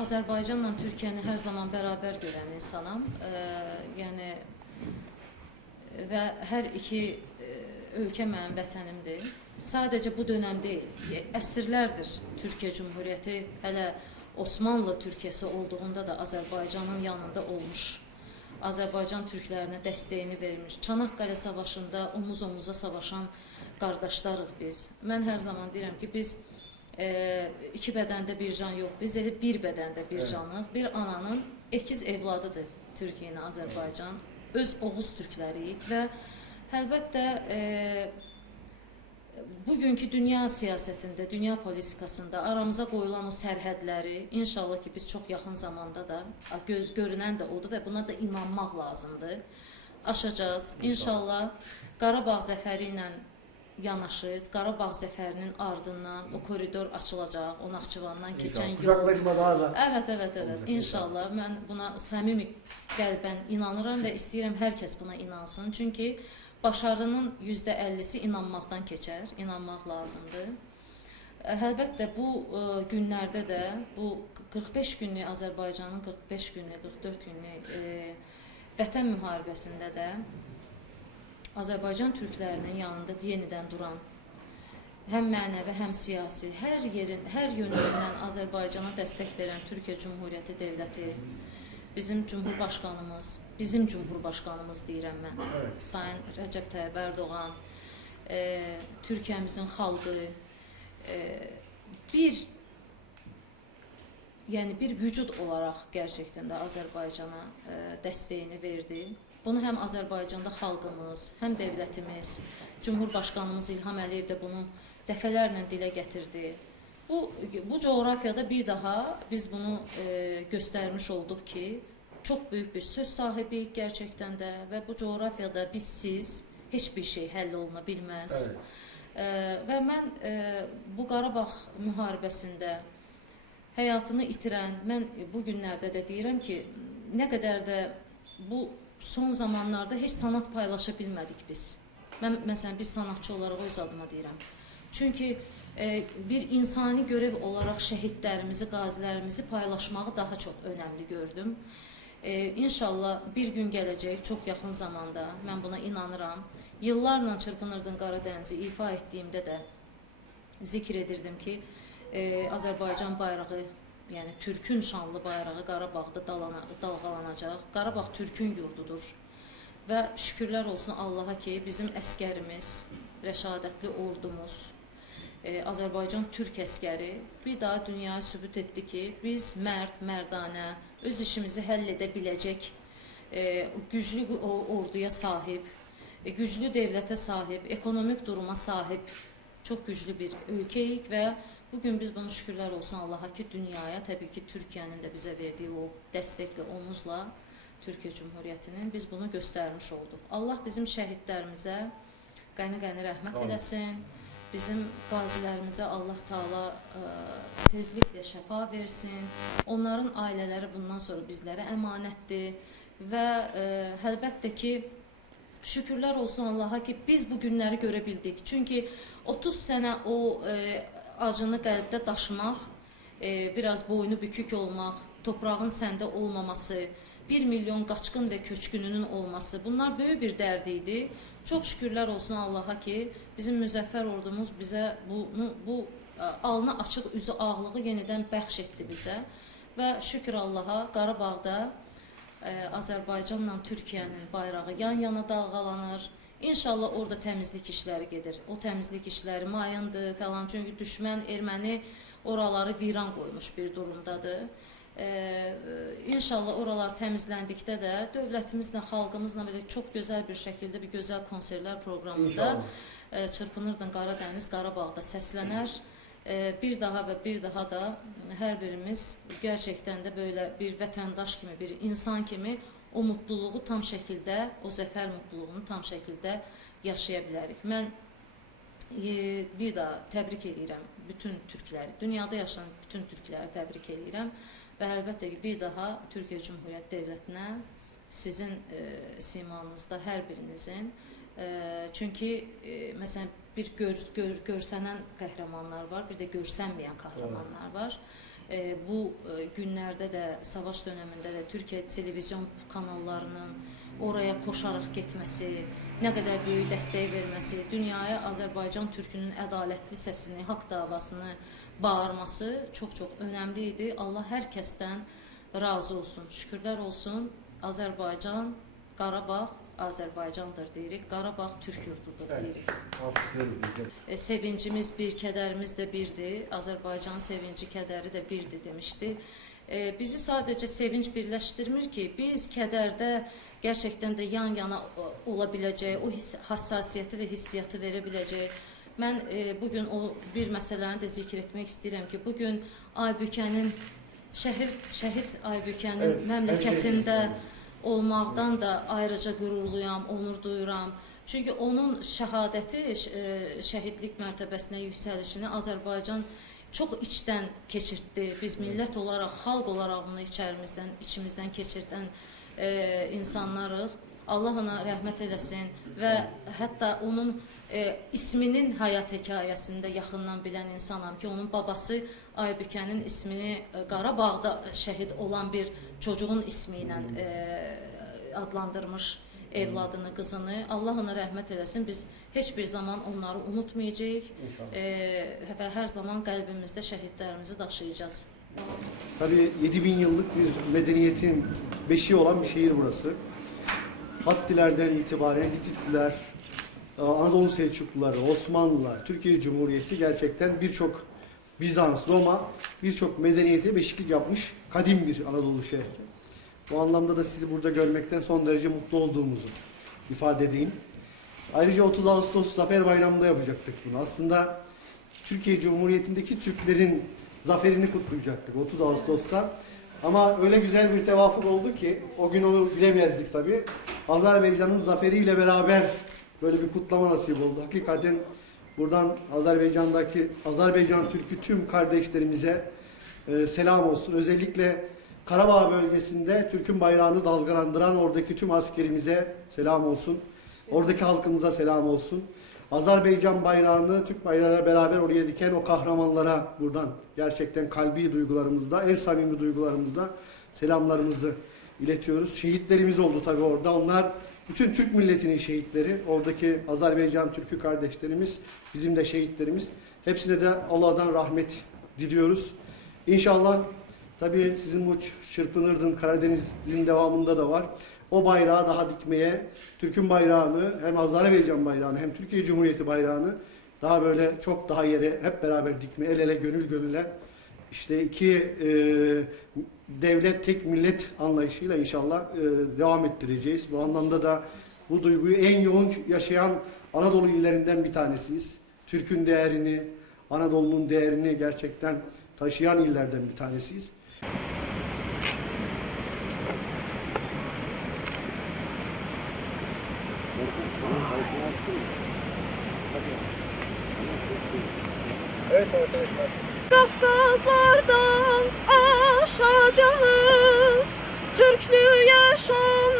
Azərbaycanla Türkiyəni hər zaman bərabər görən insanam. E, yəni və hər iki e, ölkə mənim vətənimdir. Sadəcə bu dönəm deyil, əsrlərdir Türkiyə Cümhuriyyəti hələ Osmanlı Türkiyəsi olduğunda da Azərbaycanın yanında olmuş. Azərbaycan türklərinə dəstəyini vermiş. Çanaqqale savaşında omuz-omuza savaşan qardaşlarıq biz. Mən hər zaman deyirəm ki, biz e, iki bədəndə bir can yox, biz elə bir bədəndə bir Evet. canıq. Bir ananın əkiz evladıdır Türkiyə ilə Azərbaycan. Öz Oğuz türkləriyik və əlbəttə e, bugünkü dünya siyasətində, dünya politikasında aramıza qoyulan o sərhədləri inşallah ki biz çox yaxın zamanda da göz görünən də odur və buna da inanmaq lazımdır. Aşacağız. İnşallah Qarabağ zəfəri ilə yanaşı, Qarabağ zəfərinin ardından o koridor açılacaq, o Naxçıvandan keçən yol. Kucaklaşma daha da. Evet, evet, evet. İnşallah mən buna səmimi qəlbən inanıram və istəyirəm hər kəs buna inansın. Çünki başarının %50-si inanmaqdan keçər, inanmaq lazımdır. Əlbəttə bu ə, günlərdə də bu 45 günlük Azərbaycanın 45 günlük, 44 günlük ə, vətən müharibəsində də Azərbaycan türklərinin yanında yenidən duran həm mənəvi, həm siyasi, hər yerin, hər yönündən Azərbaycana dəstək verən Türkiyə Cümhuriyyəti dövləti, bizim Cumhurbaşqanımız, bizim Cumhurbaşqanımız deyirəm mən. Evet. Sayın Rəcəb Tayyib Ərdoğan, e, Türkiyəmizin xalqı e, bir yəni bir vücud olaraq gerçəkdən də Azərbaycana e, dəstəyini verdi. Bunu həm Azərbaycanda xalqımız, həm dövlətimiz, Cumhurbaşqanımız İlham Əliyev də bunu dəfələrlə dilə gətirdi. Bu bu coğrafiyada bir daha biz bunu e, göstərmiş olduq ki, çox böyük bir söz sahibiyik gerçəkdən də və bu coğrafiyada bizsiz heç bir şey həll oluna bilməz. Evet. E, və mən e, bu Qarabağ müharibəsində həyatını itirən, mən bu günlərdə də deyirəm ki, nə qədər də bu son zamanlarda heç sanat paylaşa bilmədik biz. Mən məsələn bir sanatçı olaraq öz adıma deyirəm. Çünki e, bir insani görev olaraq şəhidlərimizi, qazilərimizi paylaşmağı daha çox önəmli gördüm. E, inşallah bir gün gələcək, çox yaxın zamanda, mən buna inanıram. Yıllarla çırpınırdın Qaradənizi ifa etdiyimdə də zikr edirdim ki, e, Azərbaycan bayrağı, yəni Türkün şanlı bayrağı Qarabağda dalğalanacaq. Qarabağ Türkün yurdudur. Və şükürlər olsun Allaha ki, bizim əskərimiz, rəşadətli ordumuz, e, Azərbaycan türk əskəri bir daha dünyaya sübut etdi ki, biz mərd, mərdanə, öz işimizi həll edə biləcək e, güclü orduya sahib, e, güclü dövlətə sahib, ekonomik duruma sahib çox güclü bir ölkəyik və bugün biz bunu şükürlər olsun Allaha ki, dünyaya, təbii ki, Türkiyənin də bizə verdiyi o dəstəklə omuzla Türkiyə Cümhuriyyətinin biz bunu göstərmiş olduq. Allah bizim şəhidlərimizə qəni-qəni rəhmət Amin. eləsin. Bizim qazilərimizə Allah Taala ə, tezliklə şəfa versin. Onların ailələri bundan sonra bizlərə əmanətdir və ə, əlbəttə ki, şükürlər olsun Allaha ki, biz bu günləri görə bildik. Çünki 30 sənə o e, acını qəlbdə daşımaq, e, biraz boynu bükük olmaq, toprağın səndə olmaması, 1 milyon qaçqın və köçkününün olması, bunlar böyük bir dərd idi. Çox şükürlər olsun Allaha ki, bizim müzəffər ordumuz bizə bunu bu ə, alnı açıq üzü ağlığı yenidən bəxş etdi bizə və şükür Allaha Qarabağda ə, Azərbaycanla Türkiyənin bayrağı yan-yana dalğalanır. İnşallah orada təmizlik işləri gedir. O təmizlik işləri mayındır falan. Çünki düşmən erməni oraları viran qoymuş bir durumdadır. Ee, inşallah oralar təmizləndikdə də dövlətimizlə, xalqımızla belə çox gözəl bir şəkildə bir gözəl konserlər proqramında e, çırpınırdın Qaradəniz, Qarabağda səslənər. E, bir daha və bir daha da hər birimiz gerçəkdən də belə bir vətəndaş kimi, bir insan kimi o mutluluğu tam şəkildə, o zəfər mutluluğunu tam şəkildə yaşaya bilərik. Mən e, bir daha təbrik edirəm bütün türkləri, dünyada yaşayan bütün türkləri təbrik edirəm və əlbəttə ki, bir daha Türkiyə Cümhuriyyət Dövlətinə sizin e, simanızda hər birinizin e, çünki e, məsələn bir gör, gör, görsənən qəhrəmanlar var, bir də görsənməyən qəhrəmanlar var. e, bu e, günlərdə də, savaş dönəmində də Türkiyə televizyon kanallarının oraya koşaraq getməsi, nə qədər böyük dəstək verməsi, dünyaya Azərbaycan türkünün ədalətli səsini, haqq davasını bağırması çox-çox önəmli idi. Allah hər kəsdən razı olsun. Şükürlər olsun. Azərbaycan, Qarabağ Azərbaycandır deyirik. Qarabağ türk yurdudur deyirik. De. E, sevincimiz bir, kədərimiz də birdir. Azərbaycan sevinci, kədəri də birdir demişdi. E, bizi sadəcə sevinç birləşdirmir ki, biz kədərdə gerçəkdən də yan-yana ola biləcək, o hiss, hassasiyyəti və hissiyatı verə biləcək. Mən e, bu gün o bir məsələni də zikr etmək istəyirəm ki, bu gün Aybükənin şəhid şəhid Aybükənin Evet, məmləkətində hər şey olmaqdan da ayrıca qürurluyam, onur duyuram. Çünki onun şəhadəti, e, şəhidlik mərtəbəsinə yüksəlişini Azərbaycan çox içdən keçirtdi. Biz millət olaraq, xalq olaraq bunu içərimizdən, içimizdən keçirdən e, insanlarıq. Allah ona rəhmət eləsin və hətta onun e, isminin həyat hekayəsində yaxından bilən insanam ki, onun babası Aybükənin ismini e, Qarabağda şəhid olan bir çocuğun ismi ilə e, adlandırmış evladını, qızını. Allah ona rəhmət eləsin. Biz heç bir zaman onları unutmayacağıq e, və hər zaman qəlbimizdə şəhidlərimizi daşıyacağız. Tabii 7000 yıllık bir medeniyetin beşiği olan bir şehir burası. Hattilerden itibaren Hititliler, e, Anadolu Selçukluları, Osmanlılar, Türkiye Cumhuriyeti gerçekten birçok Bizans, Roma birçok medeniyete beşiklik yapmış kadim bir Anadolu şehri. Bu anlamda da sizi burada görmekten son derece mutlu olduğumuzu ifade edeyim. Ayrıca 30 Ağustos Zafer Bayramı'nda yapacaktık bunu. Aslında Türkiye Cumhuriyeti'ndeki Türklerin zaferini kutlayacaktık 30 Ağustos'ta. Ama öyle güzel bir tevafuk oldu ki o gün onu bilemezdik tabii. Azerbaycan'ın zaferiyle beraber böyle bir kutlama nasip oldu. Hakikaten buradan Azerbaycan'daki Azerbaycan Türk'ü tüm kardeşlerimize e, selam olsun. Özellikle Karabağ bölgesinde Türk'ün bayrağını dalgalandıran oradaki tüm askerimize selam olsun. Oradaki halkımıza selam olsun. Azerbaycan bayrağını Türk bayrağıyla beraber oraya diken o kahramanlara buradan gerçekten kalbi duygularımızda, en samimi duygularımızda selamlarımızı iletiyoruz. Şehitlerimiz oldu tabii orada. Onlar bütün Türk milletinin şehitleri. Oradaki Azerbaycan Türk'ü kardeşlerimiz, bizim de şehitlerimiz. Hepsine de Allah'tan rahmet diliyoruz. İnşallah tabii sizin bu Çırpınırdın Karadeniz'in devamında da var. O bayrağı daha dikmeye, Türk'ün bayrağını hem Azerbaycan bayrağını hem Türkiye Cumhuriyeti bayrağını daha böyle çok daha yere hep beraber dikmeye, el ele gönül gönüle işte iki e, devlet tek millet anlayışıyla inşallah e, devam ettireceğiz. Bu anlamda da bu duyguyu en yoğun yaşayan Anadolu illerinden bir tanesiyiz. Türk'ün değerini, Anadolu'nun değerini gerçekten taşıyan illerden bir tanesiyiz. Evet arkadaşlar. Kafkaslardan aşacağız Türklü yaşam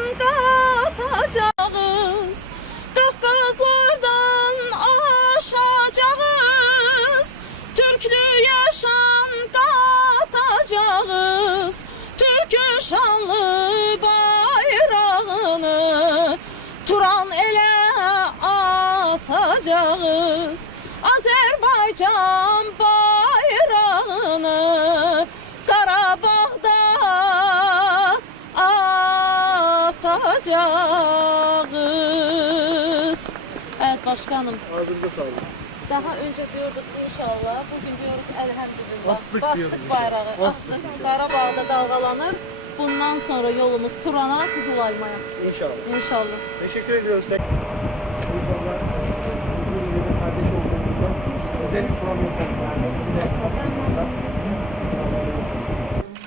katacağız Kafkaslardan aşacağız. Türklü yaşam katacağız Türk'ü şanlı bayrağını Turan ele asacağız. Azerbaycan bayrağını asacağız. Evet başkanım. Ağzınıza sağlık. Daha önce diyorduk inşallah, bugün diyoruz elhamdülillah. Astık Bastık inşallah. bayrağı, Astık astık. inşallah. Qarabağda dalgalanır. Bundan sonra yolumuz Turan'a, Kızılayma'ya. İnşallah. İnşallah. Teşekkür ediyoruz. İnşallah huzur ile kardeş olduğumuzda özel bir program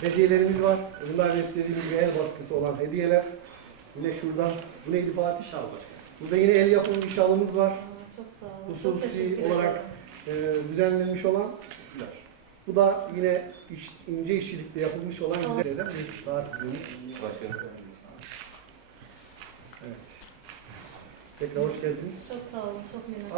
Hediyelerimiz var. Bunlar dediğimiz gibi el baskısı olan hediyeler. Yine şuradan, bu neydi Fatih? Şal Burada yine el yapımı bir şalımız var. Çok sağ olun. Çok Hususi teşekkür olarak ederim. e, düzenlenmiş olan. Bu da yine iş, ince işçilikle yapılmış olan güzel şeyler. Biz saat dediğimiz. Evet. Tekrar hoş geldiniz. Çok sağ olun. Çok memnun